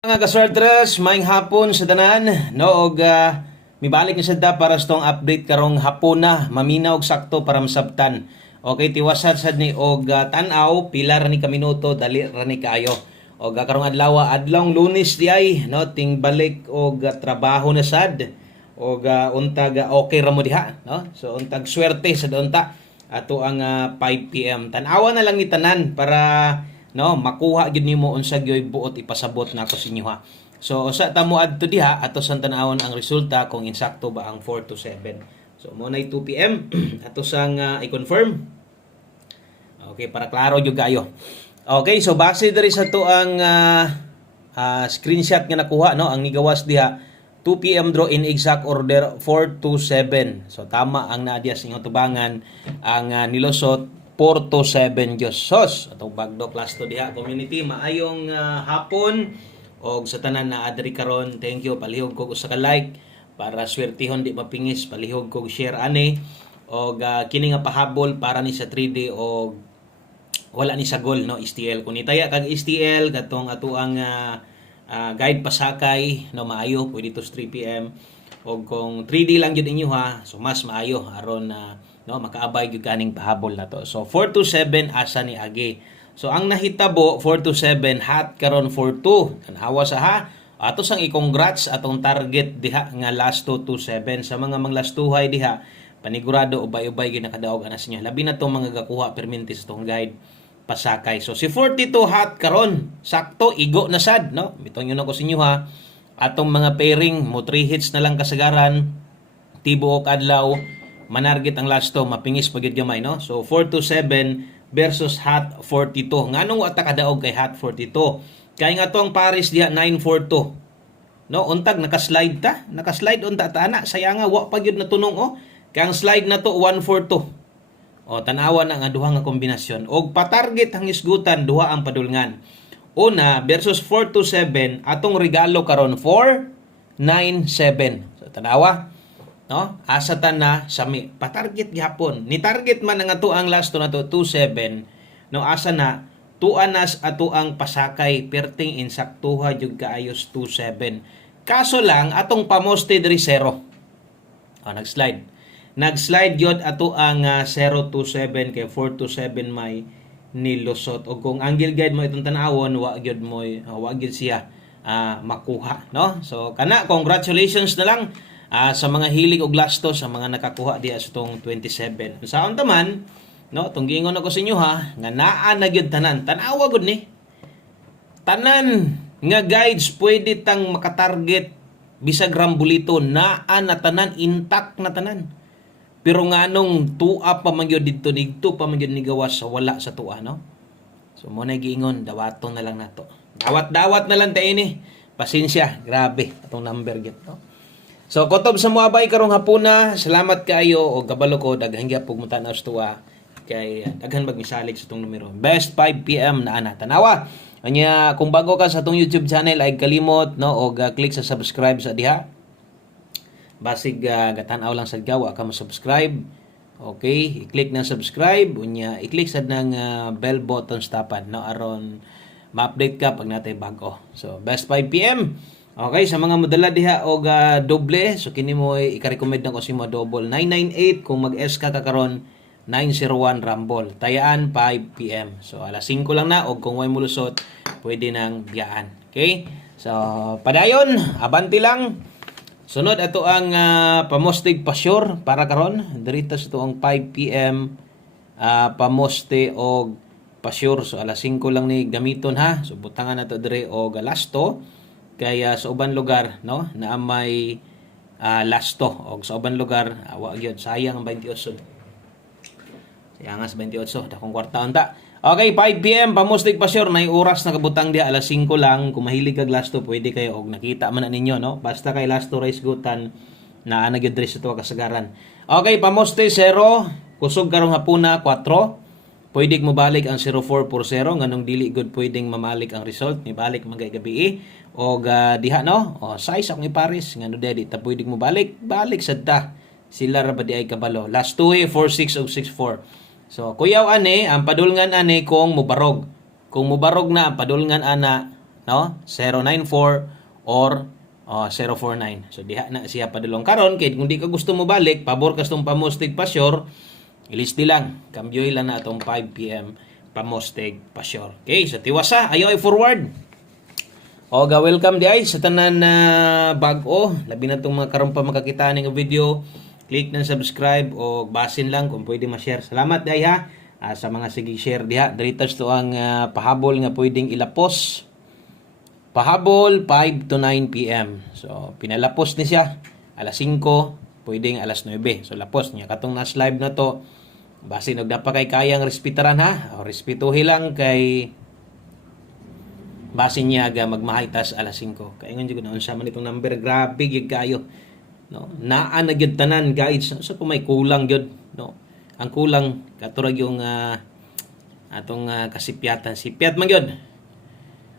Mga kaswertres, maayong hapon sa tanan, no, og mibalik ni sadda para sa tong update karong hapon na, maminaw og sakto para masabtan. Okay, tiwasad sad ni og tan-aw pila ra ni ka minuto, dali ra ni kaayo. Og karong adlawng Lunes di ay, no, ting balik og trabaho na sad. Og untag okay ra mo diha, no? So untag swerte sa unta ato ang 5 PM. Tan-awa na lang ni tanan para no makuha gid nimo unsa gyoy buot ipasabot nako sa inyo ha. So sa tamo adto diha ato sang tan-awon ang resulta kung insakto ba ang 4 to 7. So mo nay 2 PM ato sang i-confirm. Okay, para klaro jud kayo. Okay, so base diri sa to ang screenshot nga nakuha, no, ang nigawas diha 2 PM draw in exact order 4 to 7. So tama ang naadiya sa inyong tubangan ang nilusot 4 to 7 Diyos sos. Atong bagdo class to diha community. Maayong hapon og sa tanan na adri karon. Thank you. Palihog ko usa ka like para swertihon di mapingis. Palihog ko share ani og kini nga pahabol para ni sa 3D og wala ni sa goal, no, STL. Kung nitaya kag STL katong ato ang guide pasakay, no, maayo pwede to 3 PM. Og kung 3D lang jud inyo ha, so mas maayo aron no makaabay gyud kaning pahabol na to. So 4 to 7 asa ni agi. So ang nahitabo 4 to 7 hat karon 4-2. Tanawa sa ha. Ato sang i-congrats atong target diha nga last 2 to 7 sa mga manglastuhay diha. Panigurado ubay-ubay gyud nakadaog anas niya. Labi na tong mga gakuha permintis tong guide pasakay. So si 42 hat karon sakto igo na sad, no. Bitong yun ako sa inyo ha. Atong mga pairing mo 3 hits na lang kasagaran. Tibuok adlaw manarget ang last to, mapingis pagid gamay, no? So 4 to 7 versus hat 42. Nganong wa ta kadaog kay hat 42? Kay nga tong Paris diha 942. No, untag naka-slide ta. Naka-slide unta ta ana, sayang nga wa pa gyud natunong oh. Kay ang slide na to 142. O tanawa na nga duha nga kombinasyon. Og patarget ang isgutan duha ang padulngan. Una versus 4 to 7 atong regalo karon 4 9 7. So tanawa, no, asatan na sami patarget gihapon ni target man nga to ang last to na to 27, no, asa na tuanas ato ang pasakay perting insaktuha jud kaayos 27. Kaso lang atong pamoste diri 0. Nag-slide yun ato ang 0 to 7 kay 4 to 7 may nilusot. O kung angle guide mo itong tanawon wa gyud siya makuha, no. So kana congratulations na lang sa mga hilig og lasto sa mga nakakuha diya sa tong 27. Saon taman, no, tong giingon ako sa inyo ha, nga naa na gyud tanan. Tanawa gud ni. Tanan nga guides pwede tang makatarget bisag rambulito, naa na tanan, intact na tanan. Pero nganong tuwa pa man gyud didto pa man gyud ni gawas sa wala sa tuwa, no. So mo na giingon, dawaton na lang nato. Dawat na lang ta ini. Pasensya, grabe atong number gyud, no. So kutob sa moabay karong hapuna, salamat kaayo og kabalo ko daghang gyapon mo tan-aw sa tuwa kay daghan magmisalig sa tong numero. Best 5 PM na ana tanawa. Anya kung bago ka sa tong YouTube channel ay kalimot, no, og click sa subscribe sa diha. Basig gatan-aw lang sad gawa ka mo subscribe. Okay, i-click ng subscribe, unya i-click sad ng bell button tapad, no, aron ma-update ka pag natay bago. So best 5 PM. Okay, sa mga modala diha og doble, so kini mo i-recommend nako si mo double 998 kung mag-S ka karon 901 Rumble. Tayaan 5 PM. So alas 5 lang na og kung way mulusot, pwede nang biyaan. Okay? So padayon, abanti lang. Sunod ato ang pamostig pasyur para karon dirita sa tuong 5 PM pamoste og pasyur. So alas 5 lang ni gamiton ha. So butangan nato dire og lasto. Kaya sa uban lugar, no, na may lasto og sa uban lugar wa gyud sayang ang 28. Sayang as 28 dakong kwarta unta. Okay, 5 PM pamustig pa sure may oras na kabutang dia alas 5 lang. Kung mahilig kag lasto pwede kayo og nakita man na ninyo, no. Basta kay lasto rice gutan na gyud diri sa tuwa kasagaran. Okay, pamuste 0, kusog karong hapuna 4. Pwede mo balik ang 0440 nganong dili good pwedeng mamalik ang result ni balik magay gabi og diha, no, o size akong ipares ngano dedi ta pwede mo balik sad ta sila ra ba di ay kabalo last 2 46 og 64. So kuyaw ani ang padulngan ani kung mubarog na ang padulngan ana no? 094 or 049. So diha na siya padulong karon kay kung di ka gusto mo balik, pabor ka tong pamostig pasyor, ilisti lang. Kambyoy lang na atong 5 PM pamostig pasyor. Okay, so tiwasa ayo ay forward. O ga welcome di ay sa tanan na bag-o, labi na tong mga karon pa makakita ning video. Click ng subscribe o basin lang kung pwede ma-share. Salamat di ay ha. Sa mga sige share diha. Diritas to ang pahabol nga pwedeng ilapos. Pahabol 5 to 9 PM. So pinalapos ni siya alas 5, pwedeng alas 9. So lapos niya katong nas live na to. Basin og dapa kay kayang respetaran ha. O respetuhi lang kay basin niya aga magmahitas alas 5. Kay ngon jud na unsa man itong number, grabe gyud kayo. No, naa na gyud tanan guys. So kung may kulang gyud, no. Ang kulang katurag yung atong kasipyatan. Sipyat man gyud.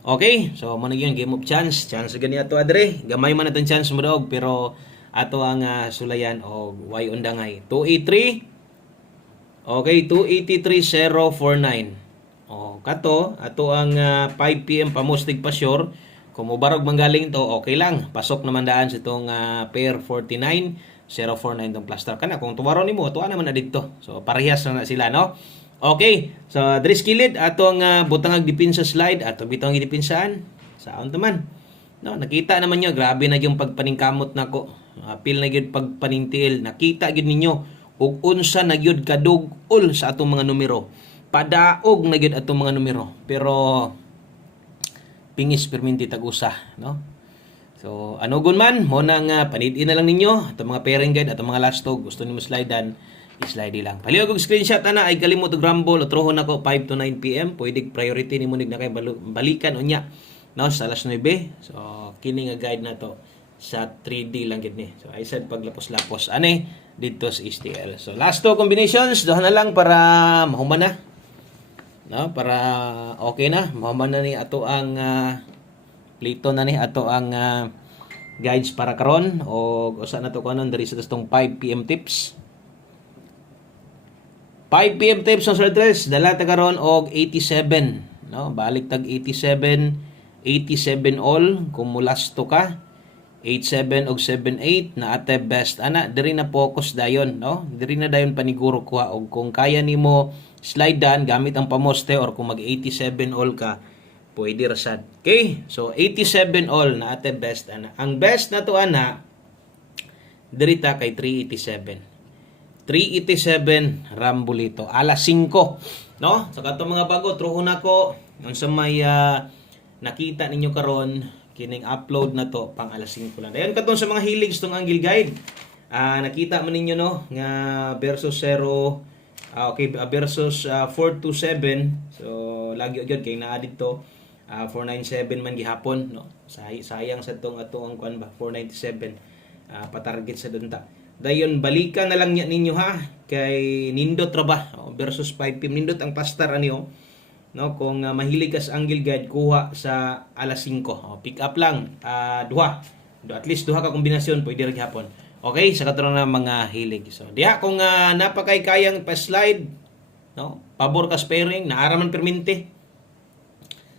Okay, so mo na yun game of chance. Chance gani ato adre. Gamay man atong chance mo daog pero ato ang sulayan og way undangay. 283. Okay, 283-049. O kato ato ang 5 PM pamostig pasyor. Kung mubarog manggaling to, okay lang. Pasok naman daan sa itong pair 49-049 itong plaster. Kana, kung tuwaron ni mo, tuwa naman na dito. So, parehas na sila, no? Okay. So, dress kilid, atong butangag dipinsa slide, ato bitong idipinsaan. Saan naman? No, nakita naman nyo, grabe na yung pagpaningkamot na ko. Apil na yun pagpanintil. Nakita yun ninyo, ug unsa na yun kadugol sa atong mga numero. Padaog na yun atong mga numero. Pero, pingis perminti tag-usa, no? So, anugon man, mo nang panidin na lang ninyo, atong mga pairing guide, atong mga last tog, gusto nimo slidean, i-slide lang. Paliw og screenshot ana ay kalimot og rumble, trohon ako 5 to 9 PM, pwede priority nimo nig na kay balikan unya, no, sa alas 9. So, kini nga guide na to sa 3D lang gid ni. So, I said paglapos-lapos ani dito sa STL. So, last two combinations, duha na lang para mahuman na. No, para okay na, mahuman na ni ato ang plito na ni ato ang guides para karon o usa na to kanon diri sa tong 5 PM tips. 5 PM tips ng Sir Tres, dala ta karon og 87, no? Balik tag 87, 87 all kung mulas to ka. 87 og 78 na ate best ana diri na focus dayon, no? Diri na dayon paniguro kuha og kung kaya nimo slide down gamit ang pamoste or kung mag 87 all ka pwede rasad. Okay? So 87 all na ate best ana. Ang best na to ana diri ta kay 387. 387 Rambulito alas 5, no? So kato mga bago truhon nako unsa may nakita ninyo karon kining upload na to pang alas 5 lang. Dayon katon sa mga hilig tong angle guide. Nakita man ninyo no nga versus 0 okay, versus 427. So lagi gyud kay naa dito 497 man gihapon, no. Sayang sa tong ato ang kuan ba 497 pa-target sa dunta. Dayon balikan na lang ninyo ha kay nindot ra ba versus 5 PM nindot ang plaster ani no, kung mahilig ka sa angle guide kuha sa alas 5. Pick up lang duha. At least duha ka kombinasyon pwede ra gihapon. Okay, sa katulad ng mga hilig. So, diha kung napakay kayang pa-slide, no? Pabor ka sparing, naaraman perminti.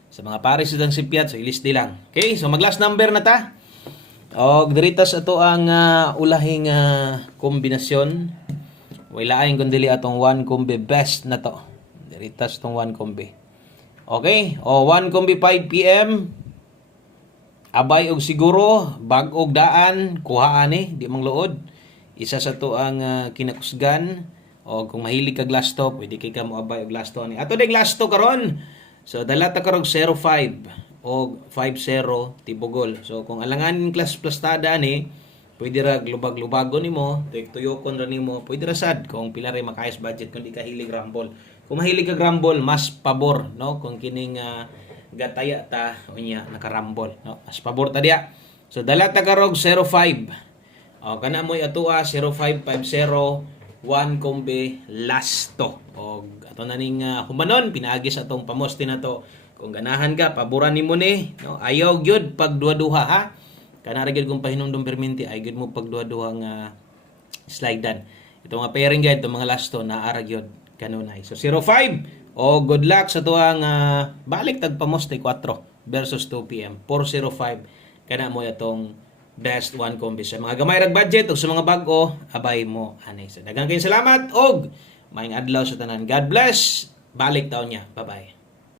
Sa mga pares sidang sipyat, so ilist lang. Okay, so mag-last number na ta. O, diritas ato ang ulahing kombinasyon. Wailaing kundili atong 1 kombi best na to. Diritas tong 1 kombi. Okay, o 1 kombi 5 PM. Abay og siguro bag-og daan kuha ani di mang luod. Isa sa to ang kinakusgan o kung mahilig ka glass to pwede kay ka mo abay og glass to ani. Ato ding glass to karon. So dala ta karog 05 o 50 tibugol. So kung alanganin class plastada ani pwede ra lubag-lubago nimo, tuyok-tuyokon ra nimo, pwede ra sad kung pila ray makayos budget kung di ka hilig rumble. Kung mahilig ka rumble mas pabor no kung kining gataya ta unya nakarambol, no, as pabor ta diya. So dala ta karog 05 o kana moy atua 0550 1 kombi last to o ato na ning humanon pinaagi sa atong pamoste na to. Kung ganahan ka paboran nimo ni, no, ayaw gyud pag duha-duha ha. Kana ra gyud kung pahinumdum perminti ay gyud mo pag duha-duha nga slide dan. Ito mga pairing guide, ito mga last to na ara gyud kanunay. So 05 o good luck sa tuang balik tag pamoste 4. versus 2 p.m. 405 kana mo itong best one combi sa mga gamay rag budget o sa mga bag-o abay mo anay sa daghang kayong salamat og maayong adlaw sa tanan. God bless. Balik taon niya. Bye-bye.